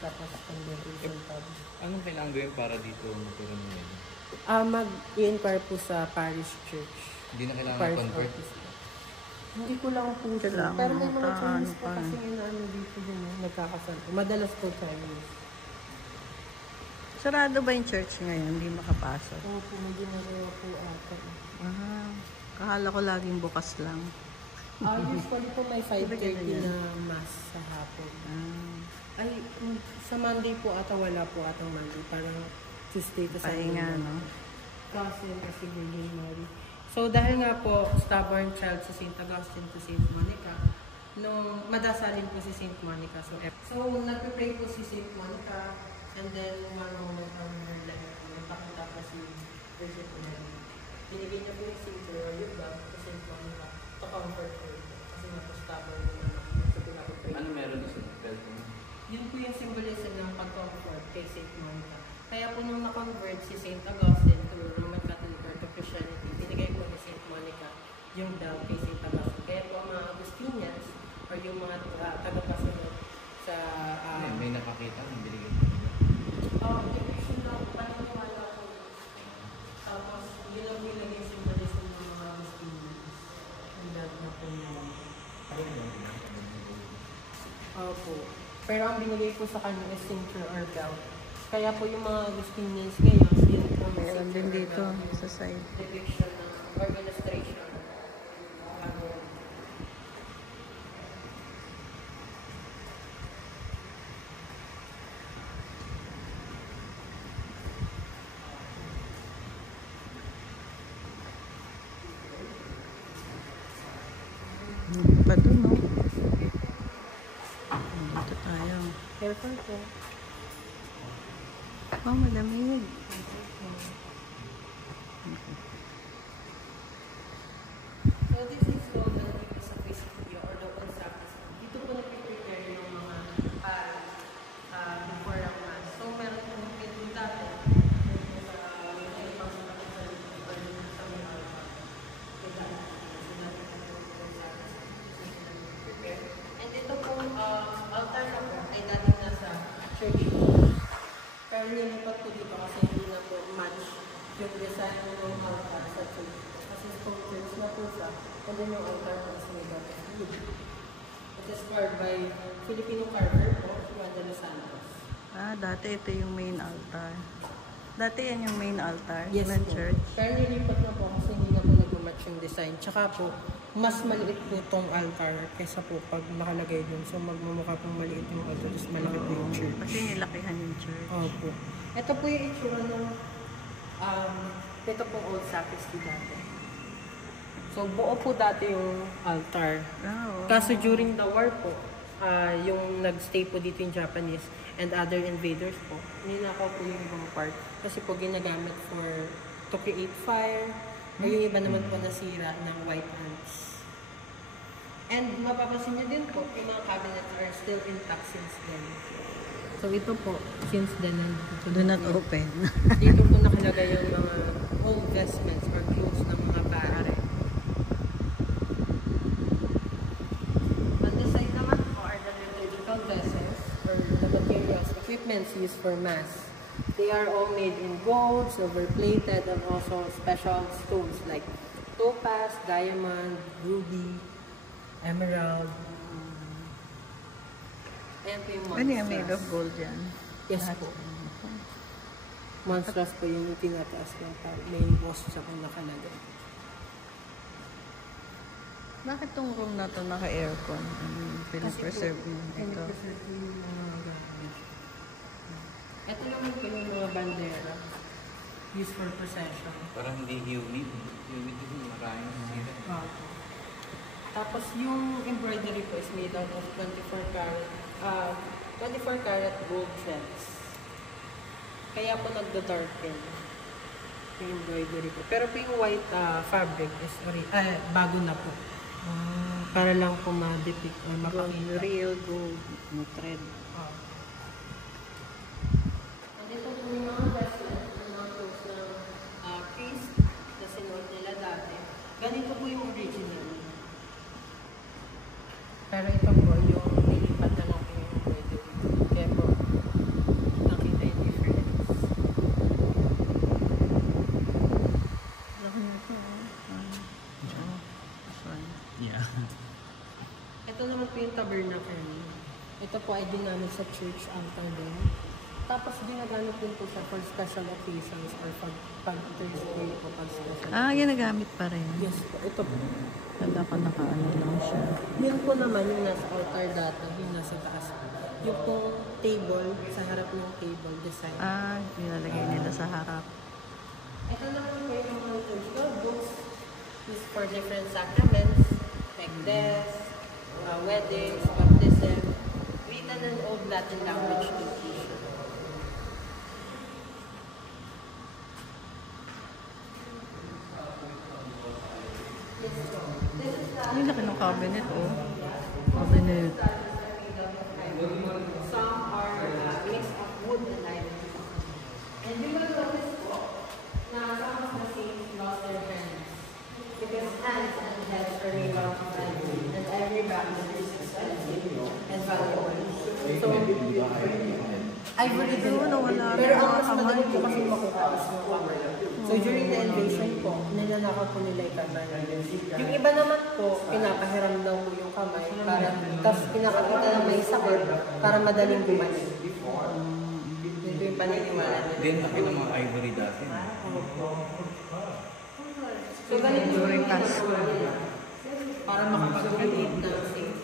tapos and then resultado. Anong kailangan gawin para dito magkaroon ng yun? Mag-i-inquire po sa parish church. Hindi na kailangan Parish convert? office. Hindi ko lang po sure. Kailangan Pero may mga mata- Chinese ano po pa. kasi ano dito din, nagkakasal. Madalas po Chinese. Sarado ba yung church ngayon? Hindi makapasok? Oo po, may ginagawa po ata. Kahala ko laging bukas lang. Usually po may 5:30 na mass sa hapon. Ay, sa Monday po ata wala po atang Monday. Parang Tuesday to Sunday. Pahinga, no? Kasi Virgin Mary. So, dahil nga po, stubborn child sa St. Augustine to St. Monica, nung madasalin po si St. Monica. So nagpe-pray po si St. Monica, and then one moment from her life, nagpakita po si Virgin Mary. Binigay niya po yung Caesar or yung bag to St. Monica to comfort her. Kasi nga po stubborn naman ako. So, pinapapray. Ano meron sa belt mo? Yun po yung symbolism ng pag-comfort kay St. Monica. Kaya po nung na-convert si St. Augustine to Roman Catholic or to Christianity, binigay po ni St. Monica yung dove kay St. Augustine. Kaya po ang mga Augustinians or yung mga tagapasunod sa... may nakakita ng binigay. Depiction lang, paniniwala ko. Tapos, yun ang nilagay symbolism ng mga Augustinians. Ang dove na po yun. Opo. Pero ang binigay po sa kanya is cincture or belt. Kaya po yung mga Augustinians ngayon, yun po Meron din dito sa side. depiction or illustration. Pa doon, no? Dito tayo. Careful po. Oh, malamig. So this is called the Nipis of Visipio or the open sacristy. Dito po nag-prepare yung mga before ang mass. So meron po pinto dati sa may pasok ako sa or sa may altar. So dati prepare. And ito po altar na po ay dating nasa church. Pero nilipat po dito kasi hindi na po match yung design ng altar sa church. Kasi sculptures na po siya. And then yung altar po is made out of wood. It is carved by Filipino carver po, Juan de los Santos. Dati ito yung main altar. Dati yan yung main altar Yes ng po. church. Pero nilipat na po kasi hindi na po nag-match yung design. Tsaka po, mas maliit po itong altar kaysa po pag nakalagay dun. So magmumukha pong maliit yung altar, tapos malaki po yung church. Kasi nilakihan yung church. Opo. Ito po yung itsura ng ito pong old sacristy dati. So buo po dati yung altar. Kaso during the war po, yung nagstay po dito yung Japanese and other invaders po, ninakaw po yung ibang part. Kasi po ginagamit to create fire, o yung iba naman po nasira ng white ants. And mapapansin nyo din po, yung mga cabinets are still intact since then. So ito po, since then, nandito Do not open. dito po nakalagay yung mga old vestments or clothes ng mga pare. On the side naman po are the liturgical vessels or the materials, equipments used for mass. They are all made in gold, silver plated, and also special stones like topaz, diamond, ruby, emerald. Ayan po yung monsters. Ano yung made of gold yan? Yes po. Monsters po yung tinataas ng may boss sa kung nakalagay. Bakit tong room na to naka-aircon? Pinapreserve mo ito. Pinapreserve po yung mga gamit. Ito naman po yung mga bandera used for procession. Parang hindi humid. Humid din, maraming sira. Tapos yung embroidery po is made out of 24 karat gold threads. Kaya po nagdo-darken yung embroidery po. Pero po yung white fabric is bago na po. Para lang po ma-depict or mapakita. Real gold na thread. And ito po yung mga vestments, yung mga clothes ng priest na sinuot nila dati. Ganito po yung original. Pero ito po yung nilipat na lang po yung embroidery. Kaya po, ay ginamit sa church altar din. Tapos ginagamit din po siya for special occasions or pag Thursday o pag special. Ginagamit pa rin. Yes po, ito po. Kala ko nakaano lang siya. Yun po naman yung nasa altar data, yung nasa taas. Yung po table, sa harap ng table design. Nilalagay nila sa harap. Ito naman po yung mga liturgical books is for different sacraments, like death, weddings, baptism, written in Old Latin language dictation. Ang laki ng cabinet, oh. Cabinet. Some are mix of wood and iron. And you will notice po na some of the saints lost their hands because hands and heads are made out of ivory and every baptism is expensive and valuable. So, ivory din po. Pero ang mas madali po kasi makuha is yung kamay. So during the invasion po, ninanakaw po nila yung kamay. Yung iba naman po, pinapahiram daw po yung kamay para, tapos pinakakita ng may sakit para madaling bumalik. Ito yung paniniwala nila. Then, laki ng mga ivory dati. So ganito during Pasko para makapag-create ng saint.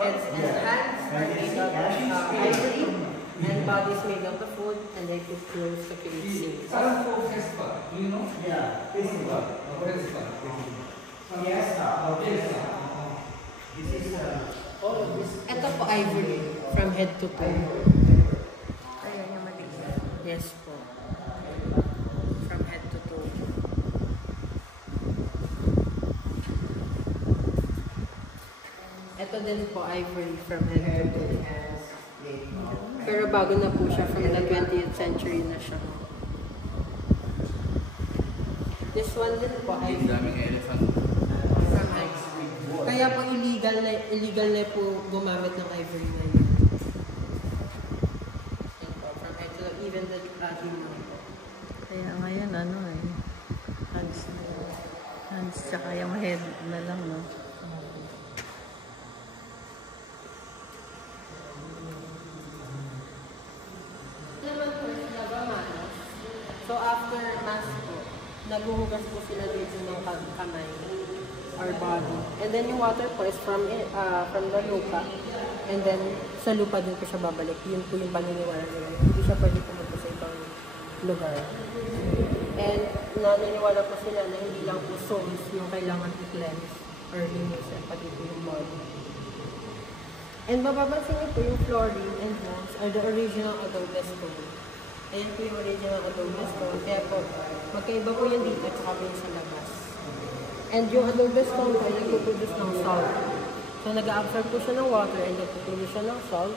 Heads and hands are made of ivory and bodies made out of wood and they put clothes to create saints. Ito po ivory from head to toe. Ayan yung maliit. Yes po. From head to toe. Ito din po ivory from head to toe. Pero bago na po siya, from the 20th century na siya. This one din po Ang ivory daming elephant. from ivory. Kaya po illegal na po gumamit ng ivory na yun. Yan po, from head to toe, even the human po. Kaya ngayon, hands tsaka yung head na lang, no? So after mass po, naghuhugas po sila dito ng kamay or body. And then yung water po is from the lupa. And then sa lupa din po siya babalik. Yun po yung paniniwala nila. Hindi siya pwede pumunta sa ibang lugar. And naniniwala po sila na hindi lang po souls yung kailangan i-cleanse or linisin, pati po yung body. And mapapansin niyo po yung flooring and walls are the original adobe stone. Ayan po yung original adobe stone. Kaya po, magkaiba po yung dito at saka po yung sa labas. And yung adobe stone po ay nagpuproduce ng salt. So nag-absorb po siya ng water and nagpuproduce siya ng salt.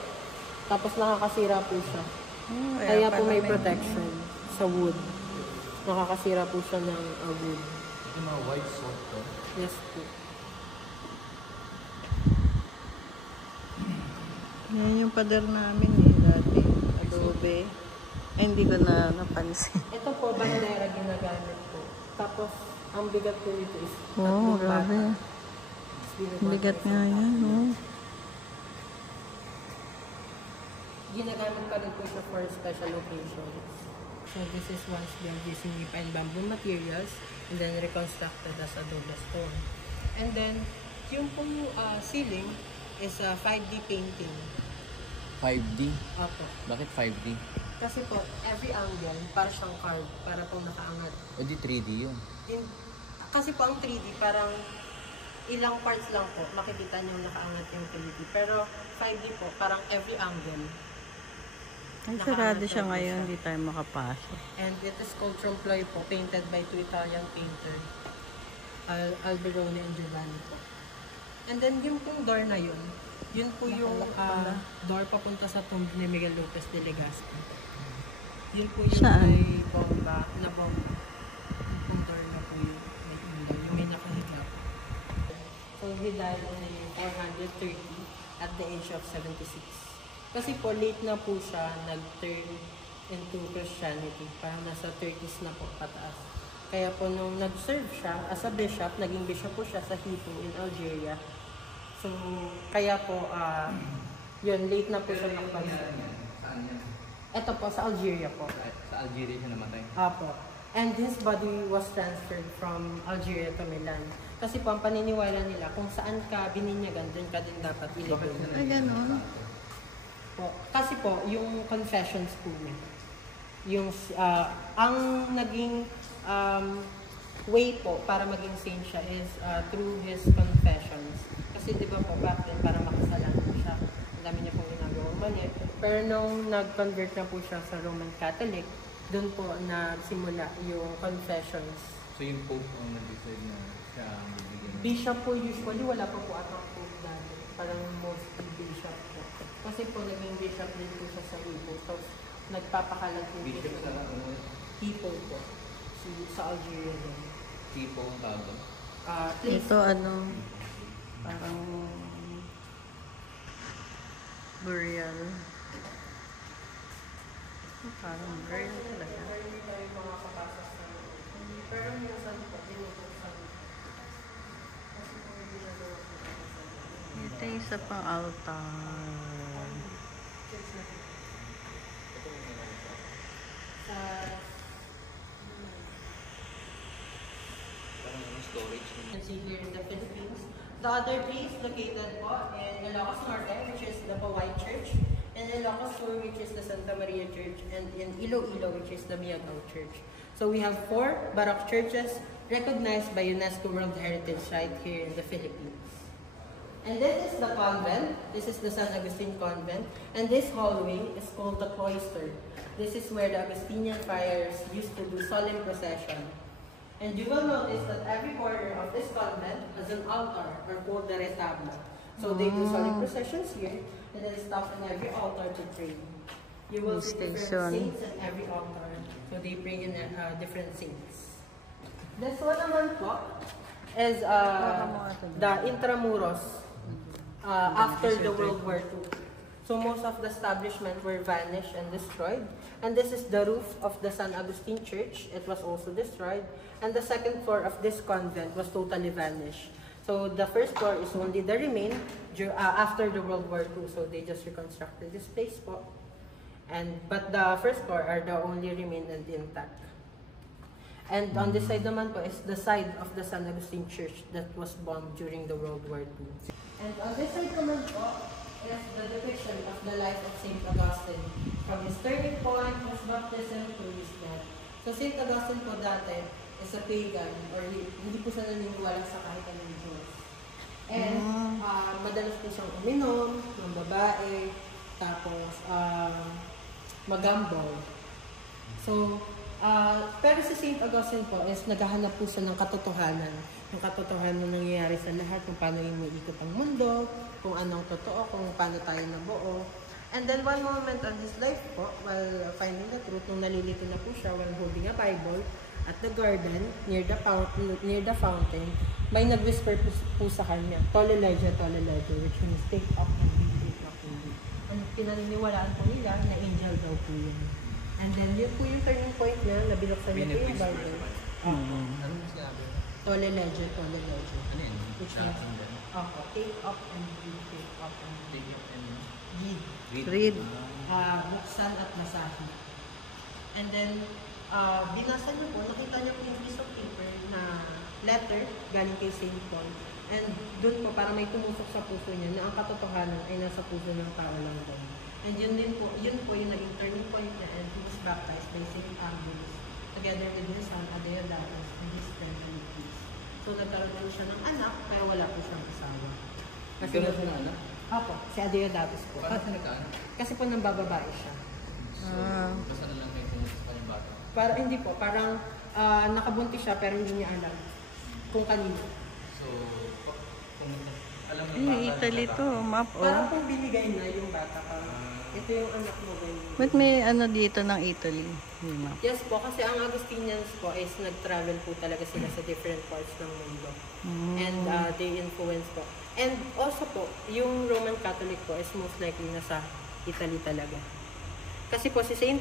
Tapos nakakasira po siya. Kaya po may protection sa wood. Nakakasira po siya ng wood. Ito mga white salt to. Yes po. Yan yung pader namin dati. Adobe. Ay, hindi ko na napansin. Ito po, bandera ginagamit po. Tapos, ang bigat po nito is Oo, tatlong grabe. bata. Bigat nga yan, no? Ginagamit pa rin po siya for special occasions. So, this is once built using nipa and bamboo materials and then reconstructed as adobe stone. And then, yung pong ceiling is a 5D painting. 5D? Opo. Bakit 5D? Kasi po, every angle, para siyang carved, para pong nakaangat. O di 3D yun. Kasi po ang 3D, parang ilang parts lang po, makikita niyo nakaangat yung 3D. Pero 5D po, parang every angle. Ay, sarado siya ngayon, hindi tayo makapasok. And it is called Trompe-l'oeil po, painted by two Italian painter, Alberoni and Giovanni po. And then yung pong door na yun po yung door papunta sa tomb ni Miguel Lopez de Legazpi. Yun po yung Saan? may bomba, na bomba. Yung pong door na po yung may ilaw, yung may nakahigap. So he died in the year 430 at the age of 76. Kasi po late na po siya nag-turn into Christianity. Parang nasa 30s na po pataas. Kaya po nung nag-serve siya as a bishop, naging bishop po siya sa Hippo in Algeria. So, kaya po Yun, late na po siya Pero yung nakapag. nangyari niya, saan yan? Ito po, sa Algeria po. Sa Algeria siya namatay. Apo. And his body was transferred from Algeria to Milan. Kasi po, ang paniniwala nila, kung saan ka bininyagan, doon ka din dapat ilagay. Ay, ganon. Po. Kasi po, yung confessions po niya, yung, ang naging way po para maging saint siya is through his confessions. Kasi di ba po, back then, para makasalanan siya, ang dami niya pong ginagawang mali. Pero nung nag-convert na po siya sa Roman Catholic, doon po nagsimula yung confessions. So yung Pope ang nag-decide na siya ang bibigyan. Bishop po usually, wala pa po atang Pope dati. Parang mostly bishop po. Kasi po naging bishop din po siya sa Ibo. So, nagpapakalag po Bishop siya sa people po. Sa Algeria din. tipo ang tawag. Place. Ito ano, parang burial. Parang burial talaga. Hindi tayo makakapasas sa pero minsan po, dinubuksan. Kasi kung hindi nagawa po Ito yung isa pang altar. sa Parang storage. can see here in the Philippines. The other place located po in Ilocos Norte, which is the Paway Church, in Ilocos Sur, which is the Santa Maria Church, and in Iloilo, which is the Miagao Church. So we have 4 Baroque churches recognized by UNESCO World Heritage Site here in the Philippines. And this is the convent. This is the San Agustin Convent. And this hallway is called the cloister. This is where the Augustinian friars used to do solemn procession. And you will notice that every corner of this convent has an altar, or called the retablo. So they do solemn processions here, and then stop on every altar to pray. You will see different Station. saints at every altar. So they pray in different saints. This one naman po is the Intramuros after the World War II. So most of the establishment were vanished and destroyed. And this is the roof of the San Agustin Church. It was also destroyed. And the second floor of this convent was totally vanished. So the first floor is only the remain after the World War II. So they just reconstructed this place po. But the first floor are the only remain and intact. And on this side naman po is the side of the San Agustin Church that was bombed during the World War II. And on this side naman po is the depiction of the life of St. Augustine from his turning point, his baptism, to his death. So St. Augustine po dati is a pagan, or hindi po siya naniniwala sa kahit anong Diyos. And madalas po siyang uminom ng babae, tapos magambol. So, pero si St. Augustine po is naghahanap po siya ng katotohanan. Yung katotohanan na nangyayari sa lahat, kung paano yung ikot ang mundo, kung anong totoo, kung paano tayo nabuo. And then one moment on his life po, while finding the truth, nung nalilito na po siya while holding a Bible at the garden near the fountain, may nag-whisper po sa kanya, Tolle Lege, which means take up and be, take up and be. And pinaniniwalaan po nila na angel daw po yun. And then yun po yung turning point niya, na binuksan niya po yung Bible. Ano mo sinabi? Tolle Lege. Ano yun? Which means, take up and read, take up and read. Take up and Read. Buksan at basahin. And then, binasa niyo po, nakita niyo po yung piece of paper na letter galing kay St. Paul. And doon po, para may tumusok sa puso niya na ang katotohanan ay nasa puso ng tao lang daw. And yun po yung naging turning point niya, and he was baptized by St. Ambrose together with his son Adeodatus and his friend Anitis. So nagkaroon na siya ng anak, pero wala po siyang asawa. Kasi na siya na anak? Opo, si Adeodatus po. Paano siya nagkaan? Kasi po nang bababae siya. So, basta na lang may pumunta sa kanyang bata. Hindi po, parang nakabuntis siya pero hindi niya alam kung kanino. So, kung alam ng Ay, Italy to, map Parang oh. kung binigay na yung bata, parang ito yung anak mo. Ganyan. Ba't may ano dito ng Italy? Yung map. Yes po, kasi ang Augustinians po is nag-travel po talaga sila sa different parts ng mundo. And they influence po. And also po, yung Roman Catholic po is most likely nasa Italy talaga. Kasi po si St.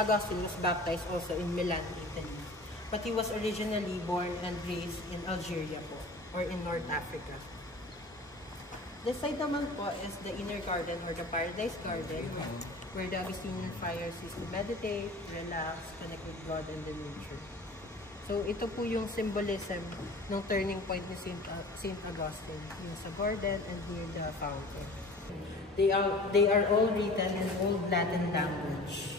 Augustine was baptized also in Milan, Italy. But he was originally born and raised in Algeria po, or in North Africa. This side naman po is the inner garden or the paradise garden where the Augustinian friars used to meditate, relax, connect with God and the nature. So ito po yung symbolism ng turning point ni Saint Augustine, yung sa garden and near the fountain. They are all written in Old Latin language.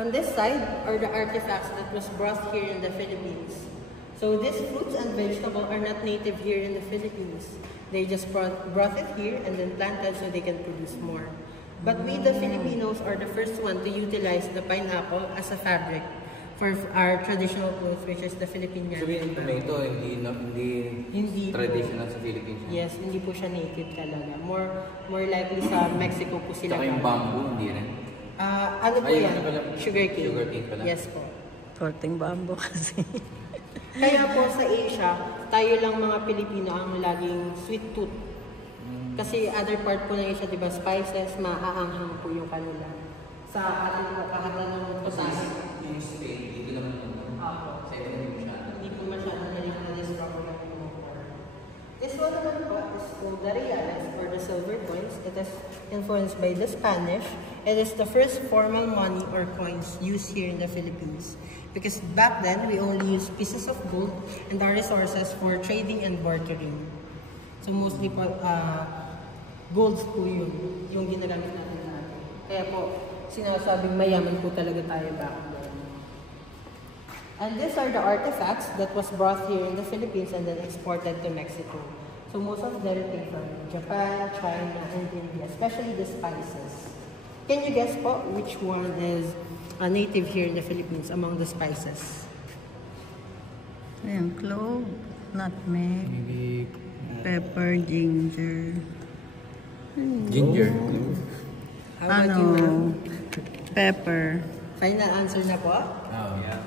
On this side are the artifacts that was brought here in the Philippines. So these fruits and vegetables are not native here in the Philippines. They just brought it here and then planted so they can produce more. But we, the Filipinos, are the first one to utilize the pineapple as a fabric for our traditional clothes, which is the Philippine yarn. So yung tomato, hindi traditional sa Philippines. Yes, hindi po siya native talaga. More likely sa Mexico po sila. Saka yung bamboo, hindi rin. Ano po yan? Sugarcane. Sugarcane pala. Yes po. Korteng bambo kasi. Kaya po sa Asia, tayo lang mga Pilipino ang laging sweet tooth. Kasi other part po ng Asia, di ba, spices, maaanghang po yung kanila. Sa ating makahatan ng putahe. Yung Spain, dito naman sa ito Hindi po masyado na rin na-discover ng This one naman po is called the reales or the silver coins. It is influenced by the Spanish. It is the first formal money or coins used here in the Philippines. Because back then, we only used pieces of gold and our resources for trading and bartering. So mostly po, golds po yung ginagamit natin natin. Kaya po, sinasabing mayaman po talaga tayo back then. And these are the artifacts that was brought here in the Philippines and then exported to Mexico. So most of them came from Japan, China, and India, especially the spices. Can you guess po which one is native here in the Philippines among the spices? Ayan, clove, nutmeg, Maybe pepper, ginger. ginger. How about you, ma'am? Pepper. Final answer na po? Oh, yeah.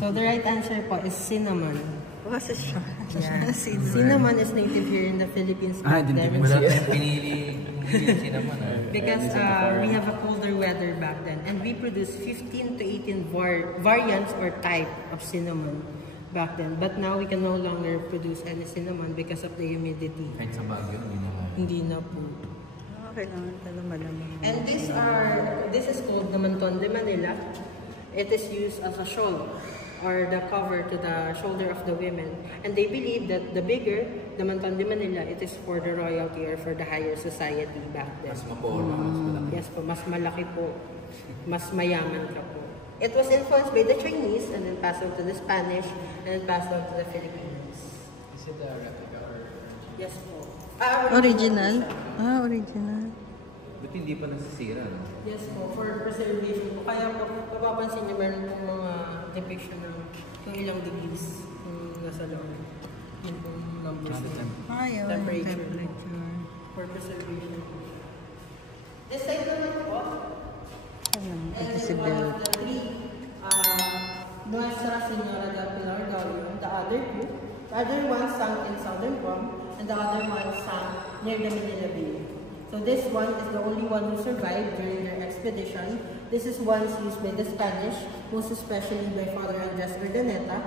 So the right answer po is cinnamon. Kasi siya. Yeah. Cinnamon is native here in the Philippines back then. Wala tayong pinili cinnamon. Because we have a colder weather back then, and we produce 15 to 18 variants or type of cinnamon back then. But now we can no longer produce any cinnamon because of the humidity. Kahit sa Baguio, hindi na. Hindi na po. Kailangan talaga malamang. And this is called the Manton de Manila. It is used as a shawl or the cover to the shoulder of the women. And they believe that the bigger the Manton de Manila, it is for the royalty or for the higher society back then. Mas maporma, mas malaki. Yes po, mas malaki po. Mas mayaman ka po. It was influenced by the Chinese and then passed on to the Spanish and then passed on to the Philippines. Is it a replica or? Yes po. Original? Original. Buti hindi pa nasisira, no? Yes po, for preservation po. Kaya po, mapapansin niyo meron pong mga depiction ng kung ilang degrees yung nasa loob. Yun pong numbers na. Ayun, Temperature. For temperature. preservation. This side naman po, Ayan, and ito si then one Belle. of the three, Nuestra Senora del Pilar Gallo, the other two. The other one sung in Southern Guam, and the other one sung near the Manila Bay. So this one is the only one who survived during their expedition. This is one used by the Spanish, most especially by Father Andres Urdaneta.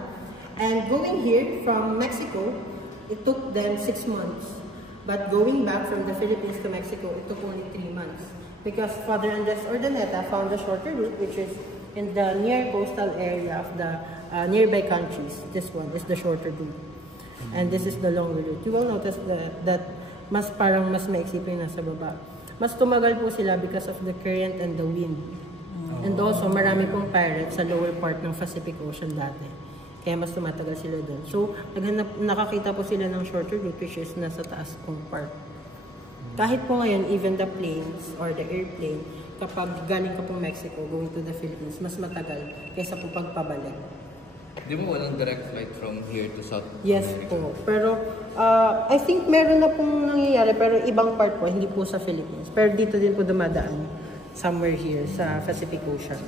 And going here from Mexico, it took them 6 months. But going back from the Philippines to Mexico, it took only 3 months. Because Father Andres Urdaneta found a shorter route, which is in the near coastal area of the nearby countries. This one is the shorter route. And this is the longer route. You will notice that mas maiksi pa yung nasa baba. Mas tumagal po sila because of the current and the wind. And also, marami pong pirates sa lower part ng Pacific Ocean dati. Kaya mas tumatagal sila doon. So, nakakita po sila ng shorter route which is nasa taas pong part. Kahit po ngayon, even the planes or the airplane, kapag galing ka po Mexico, going to the Philippines, mas matagal kaysa po pagpabalik. Di ba walang direct flight from here to South Yes America? po. Pero, I think meron na pong nangyayari, pero ibang part po, hindi po sa Philippines. Pero dito din po dumadaan, somewhere here, sa Pacific Ocean.